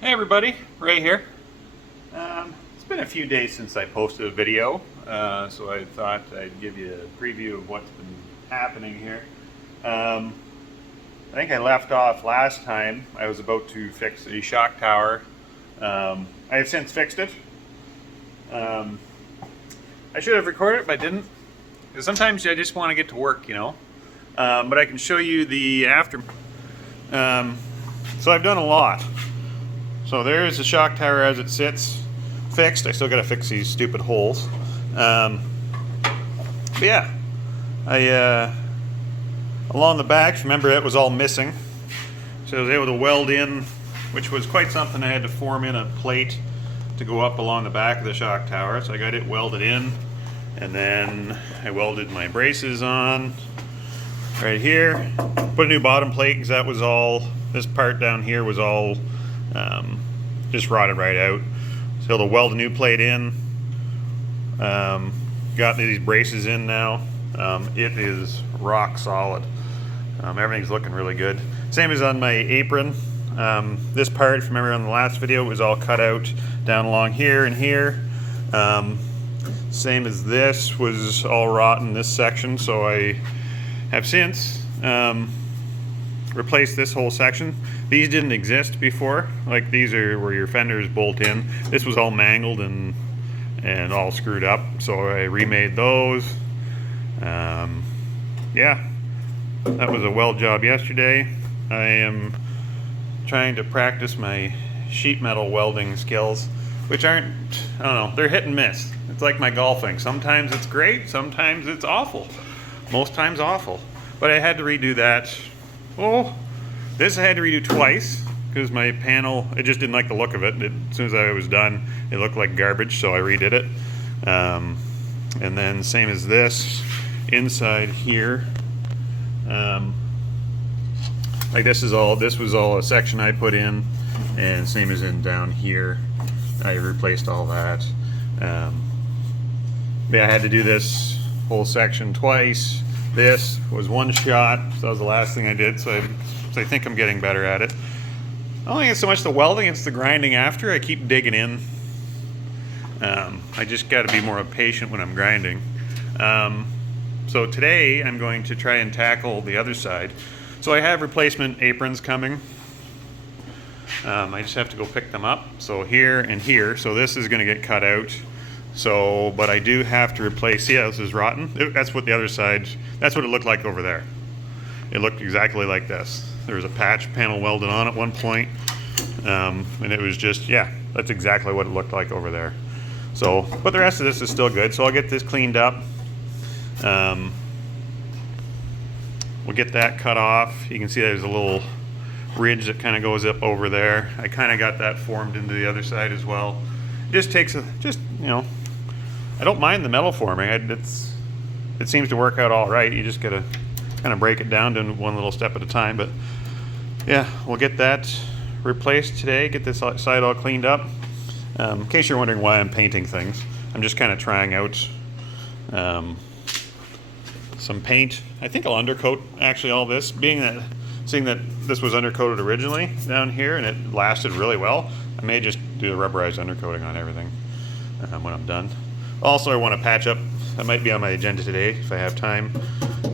Hey everybody, Ray here. It's been a few days since I posted a video, so I thought I'd give you a preview of what's been happening here. I think I left off last time. I was about to fix a shock tower. I have since fixed it. I should have recorded it, but I didn't. Because sometimes I just want to get to work, you know. But I can show you the after. So I've done a lot. So there's the shock tower as it sits, fixed. I still got to fix these stupid holes. But yeah, along the back, remember it was all missing. So I was able to weld in, which was quite something. I had to form in a plate to go up along the back of the shock tower. So I got it welded in, and then I welded my braces on right here. Put a new bottom plate because that was all, this part down here was all just rotted right out. So to weld a new plate in. Got these braces in now. It is rock solid. Everything's looking really good. Same as on my apron. This part, if you remember on the last video, was all cut out down along here and here. Same as this was all rotten, this section, so I have since replaced this whole section. These didn't exist before. Like, these are where your fenders bolt in. This was all mangled and all screwed up, so I remade those. Yeah, that was a weld job yesterday. I am trying to practice my sheet metal welding skills, which aren't, I don't know, they're hit and miss. It's like my golfing. Sometimes it's great, sometimes it's awful. Most times awful. But I had to redo that. Oh, this I had to redo twice because my panel, I just didn't like the look of it. As soon as I was done, it looked like garbage, so I redid it. And then same as this, inside here. Like this was all a section I put in, and same as in down here, I replaced all that. Yeah, I had to do this whole section twice. This was one shot, so that was the last thing I did, so I think I'm getting better at it. I don't think it's so much the welding, it's the grinding after. I keep digging in. I just got to be more patient when I'm grinding. So today I'm going to try and tackle the other side. So I have replacement aprons coming. I just have to go pick them up. So here and here, so this is going to get cut out. So, but I do have to replace, see how this is rotten? That's what the other side, that's what it looked like over there. It looked exactly like this. There was a patch panel welded on at one point, and it was just, yeah, that's exactly what it looked like over there. So, but the rest of this is still good, so I'll get this cleaned up. We'll get that cut off. You can see there's a little ridge that kind of goes up over there. I kind of got that formed into the other side as well. It just takes a, you know, I don't mind the metal forming. It seems to work out all right. You just gotta kind of break it down to one little step at a time. But yeah, we'll get that replaced today. Get this side all cleaned up. In case you're wondering why I'm painting things, I'm just kind of trying out some paint. I think I'll undercoat actually all this, seeing that this was undercoated originally down here and it lasted really well. I may just do a rubberized undercoating on everything when I'm done. Also, I want to patch up, that might be on my agenda today if I have time,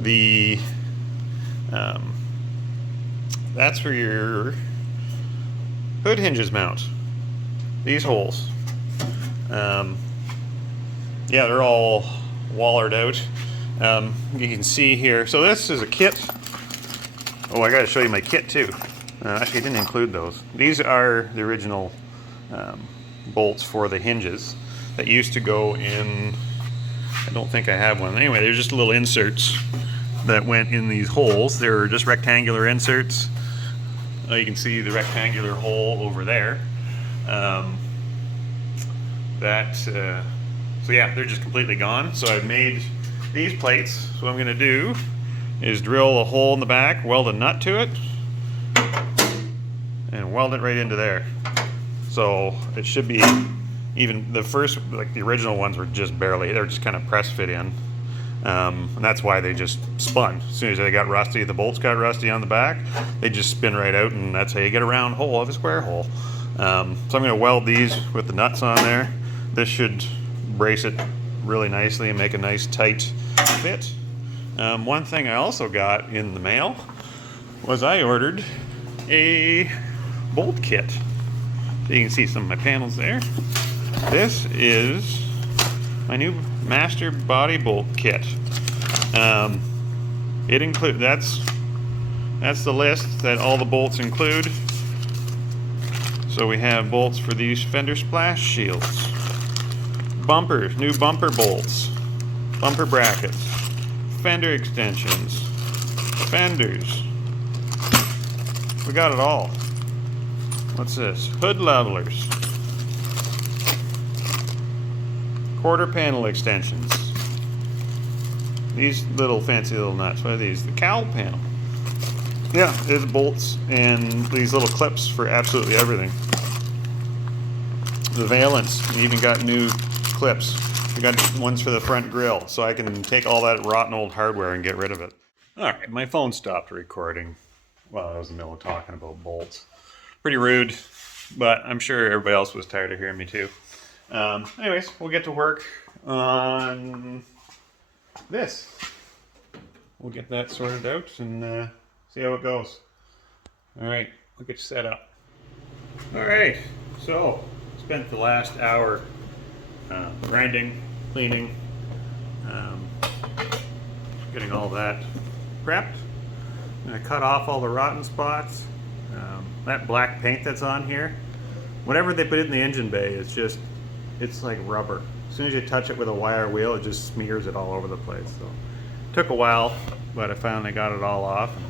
the that's for your hood hinges mount. These holes. Yeah, they're all wallered out. You can see here, so this is a kit. Oh, I gotta show you my kit too. Actually, I didn't include those. These are the original bolts for the hinges that used to go in, I don't think I have one. Anyway, they're just little inserts that went in these holes. They're just rectangular inserts. You can see the rectangular hole over there. So yeah, they're just completely gone. So I've made these plates. So what I'm gonna do is drill a hole in the back, weld a nut to it, and weld it right into there. So it should be, even the first, like the original ones were just barely, they're just kind of press fit in. And that's why they just spun. As soon as they got rusty, the bolts got rusty on the back, they just spin right out, and that's how you get a round hole of a square hole. So I'm going to weld these with the nuts on there. This should brace it really nicely and make a nice tight fit. One thing I also got in the mail was I ordered a bolt kit. So you can see some of my panels there. This is my new master body bolt kit. It includes, that's the list that all the bolts include. So we have bolts for these fender splash shields, bumpers, new bumper bolts, bumper brackets, fender extensions, fenders. We got it all. What's this? Hood levelers, quarter panel extensions. These little fancy little nuts. What are these? The cowl panel. Yeah, there's bolts and these little clips for absolutely everything. The valence, we even got new clips. We got ones for the front grille, so I can take all that rotten old hardware and get rid of it. Alright, my phone stopped recording while I was in the middle of talking about bolts. Pretty rude, but I'm sure everybody else was tired of hearing me too. Anyways, we'll get to work on this. We'll get that sorted out and see how it goes. Alright, we'll get you set up. Alright, so spent the last hour grinding, cleaning, getting all that prepped. I'm going to cut off all the rotten spots. That black paint that's on here, whatever they put in the engine bay, it's like rubber. As soon as you touch it with a wire wheel, it just smears it all over the place. So it took a while, but I finally got it all off and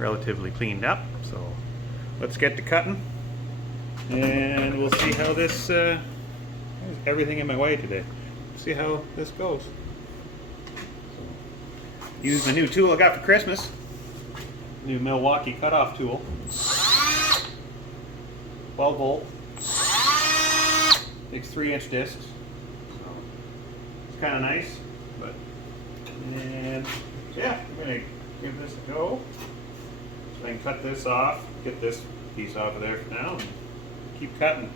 relatively cleaned up. So let's get to cutting, and we'll see how this, there's everything in my way today. See how this goes. So, use my new tool I got for Christmas. New Milwaukee cutoff tool. 12 volt. Takes 3-inch discs. So it's kind of nice, but and yeah, I'm gonna give this a go. So I can cut this off, get this piece off of there for now, and keep cutting.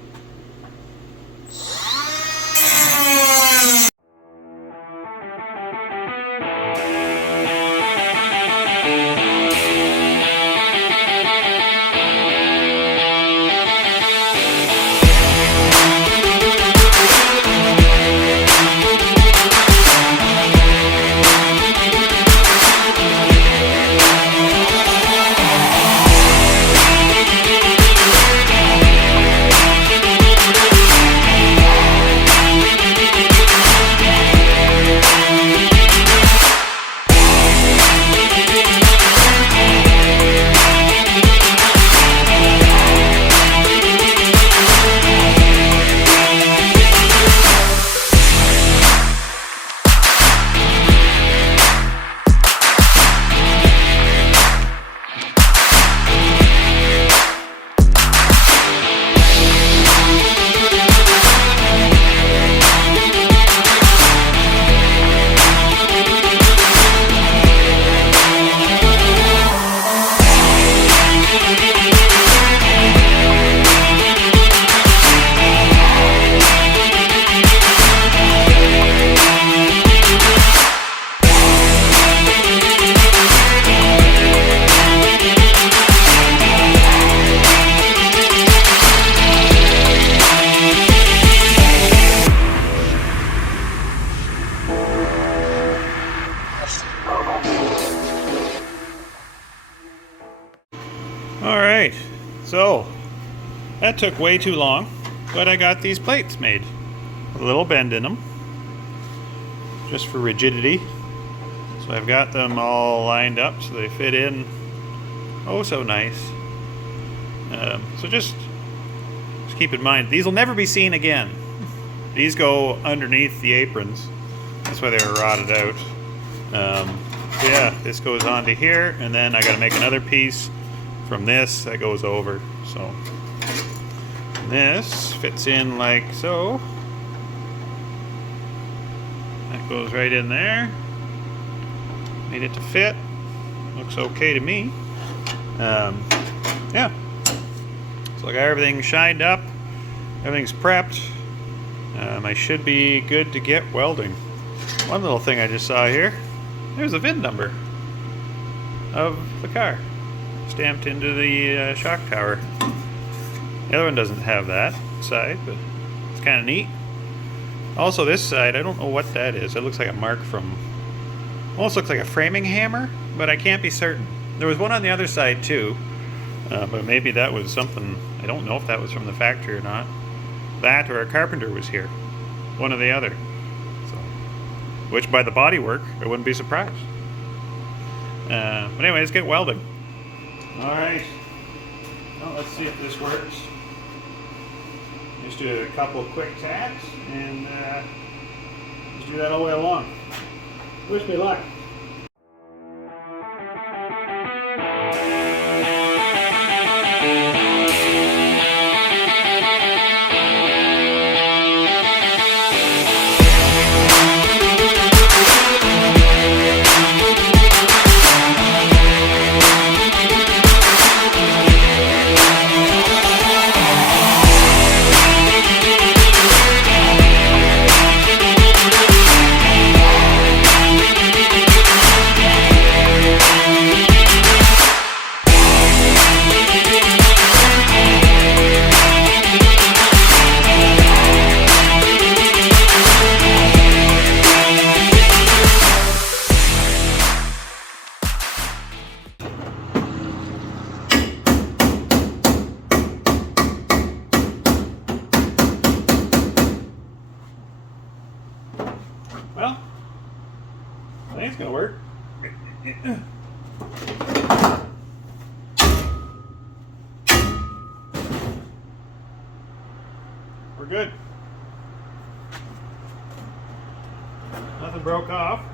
Alright, so that took way too long, but I got these plates made. A little bend in them, just for rigidity. So I've got them all lined up so they fit in oh so nice. So just keep in mind, these will never be seen again. These go underneath the aprons. That's why they were rotted out. So yeah, this goes onto here, and then I got to make another piece from this that goes over. So this fits in like so. That goes right in there. Made it to fit. Looks okay to me. Yeah. So So I got everything shined up, everything's prepped. I should be good to get welding. One little thing I just saw here, there's a VIN number of the car stamped into the shock tower. The other one doesn't have that side, but it's kind of neat. Also this side, I don't know what that is. It looks like a mark from, almost looks like a framing hammer, but I can't be certain. There was one on the other side too, but maybe that was something, I don't know if that was from the factory or not. That or a carpenter was here. One or the other. So, which by the body work, I wouldn't be surprised. But anyway, let's get welding. Alright. Well, let's see if this works. Just do a couple of quick taps and just do that all the way along. Wish me luck. Well, I think it's gonna work. We're good. Nothing broke off,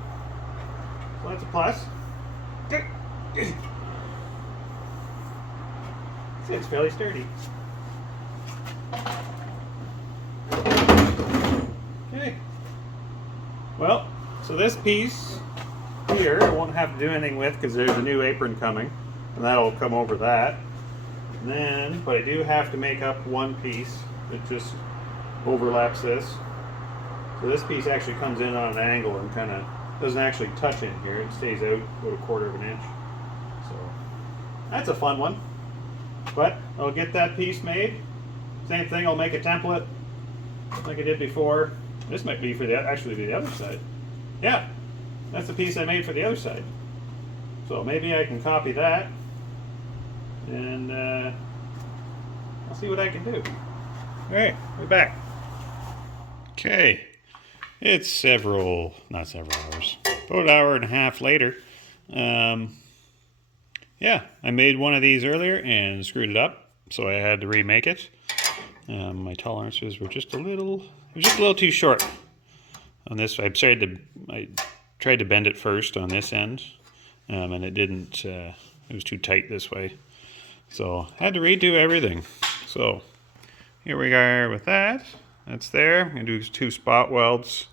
so that's a plus. See, it's fairly sturdy. Okay. Well, so this piece here I won't have to do anything with because there's a new apron coming, and that'll come over that. And then, but I do have to make up one piece that just overlaps this. So this piece actually comes in on an angle and kind of doesn't actually touch in here. It stays out about 1/4 of an inch. So that's a fun one. But I'll get that piece made. Same thing, I'll make a template like I did before. This might be for the actually the other side. Yeah, that's the piece I made for the other side. So maybe I can copy that, and I'll see what I can do. All right, we're back. Okay, it's not several hours, about an hour and a half later. Yeah, I made one of these earlier and screwed it up, so I had to remake it. My tolerances were just a little too short on this. I tried to bend it first on this end, and it didn't. It was too tight this way, so I had to redo everything. So here we are with that. That's there. I'm gonna do 2 spot welds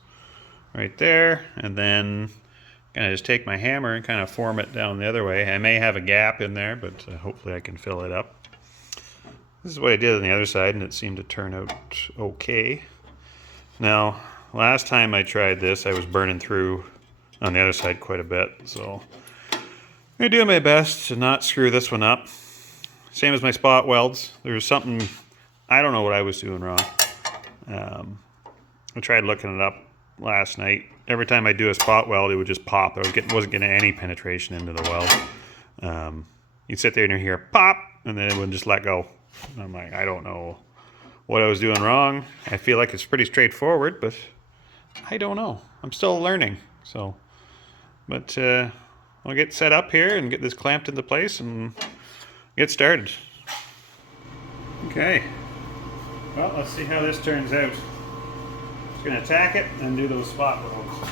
right there, and then I'm gonna just take my hammer and kind of form it down the other way. I may have a gap in there, but hopefully I can fill it up. This is what I did on the other side, and it seemed to turn out okay. Now, last time I tried this, I was burning through on the other side quite a bit, so I'm gonna do my best to not screw this one up. Same as my spot welds. There was something, I don't know what I was doing wrong. I tried looking it up last night. Every time I do a spot weld, it would just pop. I wasn't getting any penetration into the weld. You'd sit there and you hear pop, and then it would just let go. And I'm like, I don't know what I was doing wrong. I feel like it's pretty straightforward, but I don't know. I'm still learning. So, but I'll get set up here and get this clamped into place and get started. Okay. Well, let's see how this turns out. Just gonna attack it and do those spot welds.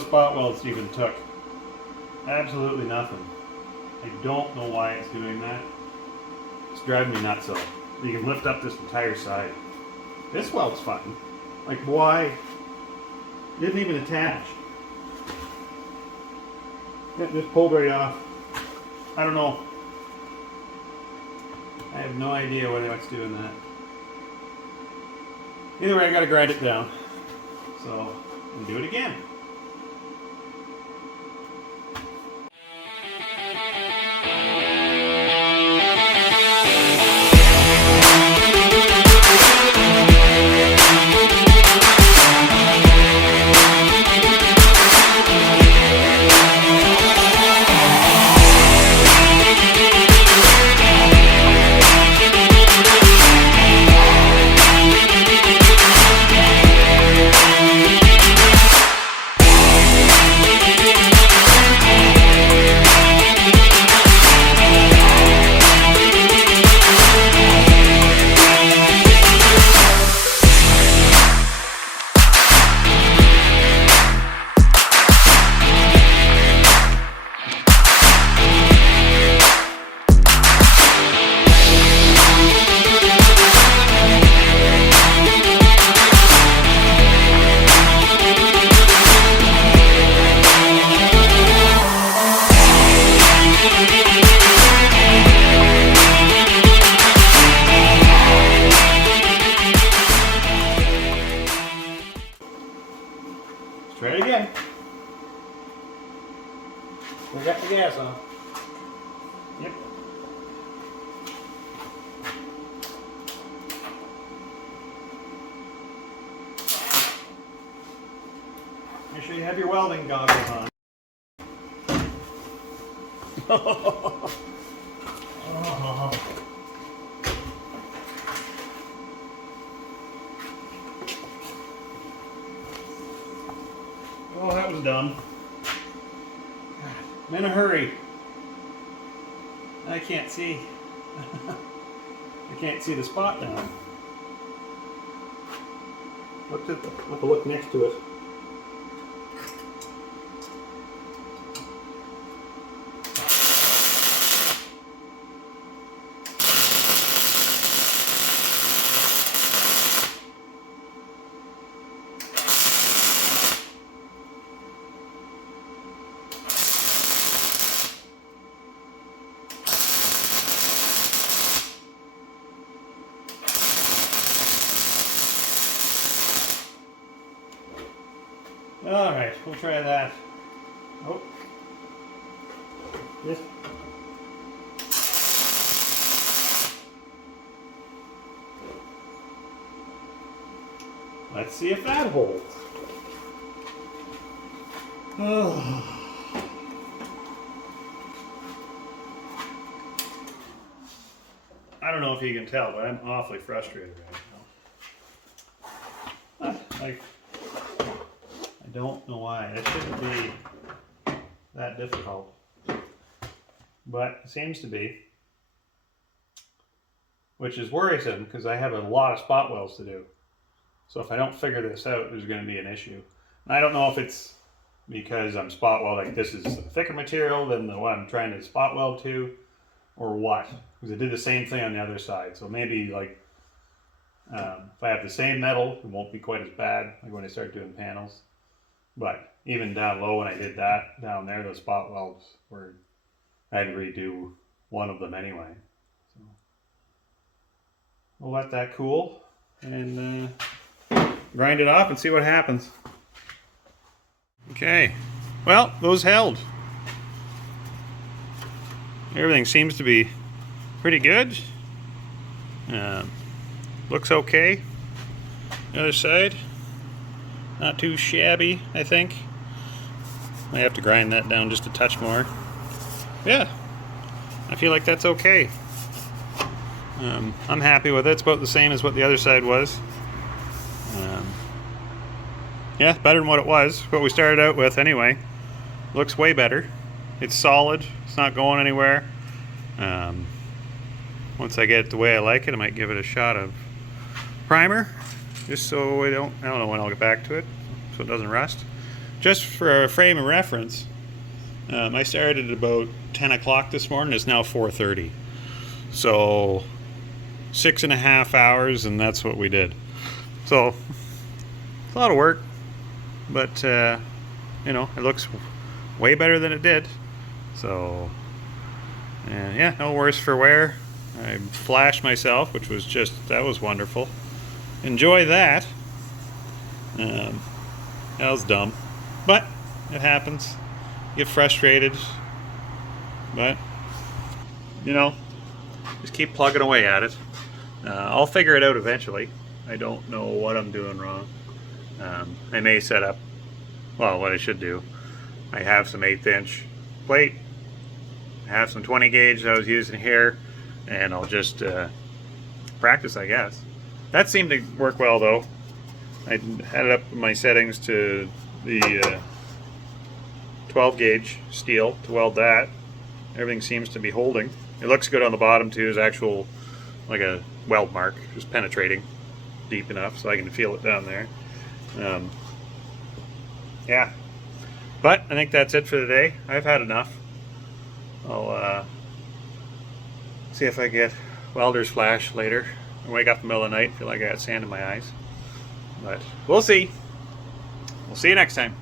those spot welds even took? Absolutely nothing. I don't know why it's doing that. It's driving me nuts though. You can lift up this entire side. This weld's fine. Like why? It didn't even attach. It just pulled right off. I don't know. I have no idea what's doing that. Either way, I gotta grind it down. So, and do it again. Try it again. We got the gas on. Yep. Make sure you have your welding goggles on. Oh. Oh, that was dumb. I'm in a hurry. I can't see. I can't see the spot now. I'll have to look next to it. All right, we'll try that. Oh, yes. Let's see if that holds. Oh. I don't know if you can tell, but I'm awfully frustrated right now. Like, I don't know why. It shouldn't be that difficult, but it seems to be, which is worrisome because I have a lot of spot welds to do. So if I don't figure this out, there's going to be an issue. And I don't know if it's because I'm spot welding, this is a thicker material than the one I'm trying to spot weld to, or what. Because I did the same thing on the other side. So maybe like, if I have the same metal, it won't be quite as bad like when I start doing panels. But even down low when I did that, down there, those spot welds were, I had to redo one of them anyway. So we'll let that cool and grind it off and see what happens. Okay, well, those held. Everything seems to be pretty good. Looks okay. The other side, not too shabby, I think. I have to grind that down just a touch more. Yeah, I feel like that's okay. I'm happy with it. It's about the same as what the other side was. Yeah, better than what it was, what we started out with anyway. Looks way better. It's solid. It's not going anywhere. Once I get it the way I like it, I might give it a shot of primer, just so I don't know when I'll get back to it, so it doesn't rust. just for a frame of reference, I started at about 10 o'clock this morning. It's now 4:30. So 6.5 hours, and that's what we did. So it's a lot of work, but you know, it looks way better than it did. So, and yeah, no worse for wear. I flashed myself, which was that was wonderful. Enjoy that. That was dumb, but it happens. You get frustrated, but you know, just keep plugging away at it. I'll figure it out eventually. I don't know what I'm doing wrong. I may set up, well, what I should do. I have some 1/8 inch plate. I have some 20 gauge that I was using here, and I'll just practice, I guess. That seemed to work well though. I had it up my settings to the 12 gauge steel to weld that. Everything seems to be holding. It looks good on the bottom too. It's actual, like a weld mark, just penetrating deep enough so I can feel it down there. Yeah, but I think that's it for today. I've had enough. I'll see if I get Welders flash later. I wake up in the middle of the night, feel like I got sand in my eyes. But we'll see. We'll see you next time.